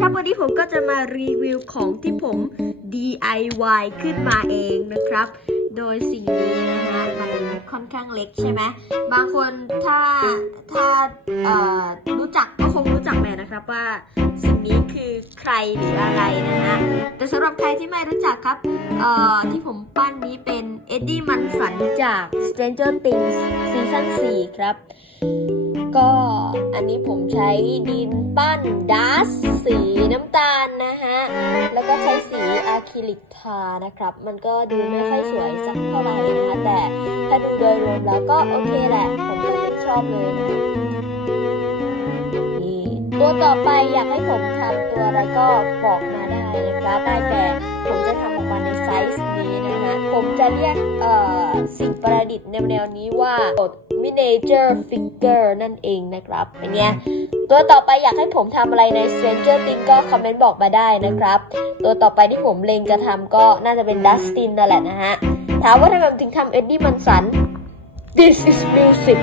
ครับวันนี้ผมก็จะมารีวิวของที่ผม DIY ขึ้นมาเองนะครับ โดยสิ่งนี้นะฮะมันค่อนข้างเล็กใช่ไหมบางคนถ้าถ้ารู้จักก็คงรู้จักแหละนะครับว่าสิ่งนี้คือใครหรืออะไรนะฮะแต่สำหรับใครที่ไม่รู้จักครับที่ผมปั้นนี้เป็นเอ็ดดี้มันสันจาก Stranger Things ซีซั่น4ครับ ก็อันนี้ผมใช้ดินปั้นดัสสีน้ำตาลนะฮะ แล้วก็ใช้สีอะคริลิกทานะครับ มันก็ดูไม่ค่อยสวยสักเท่าไหร่นะคะแต่ถ้าดูโดยรวมแล้วก็โอเคแหละ ผมก็ยังชอบเลยนะนี่ตัวต่อไปอยากให้ผมทำตัวอะไรก็บอกมาได้นะครับได้แต่ จะเรียกสิ่งประดิษฐ์แนวๆนี้ว่า miniature figure นั่นเองนะครับ เป็นไง ตัวต่อไปอยากให้ผมทำอะไรใน Stranger Things ก็คอมเมนต์บอกมาได้นะครับ ตัวต่อไปที่ผมเลงจะทำก็น่าจะเป็นดัสตินนั่นแหละนะฮะ ถามว่าทำไมผมถึงทำเอ็ดดี้มันสัน This is music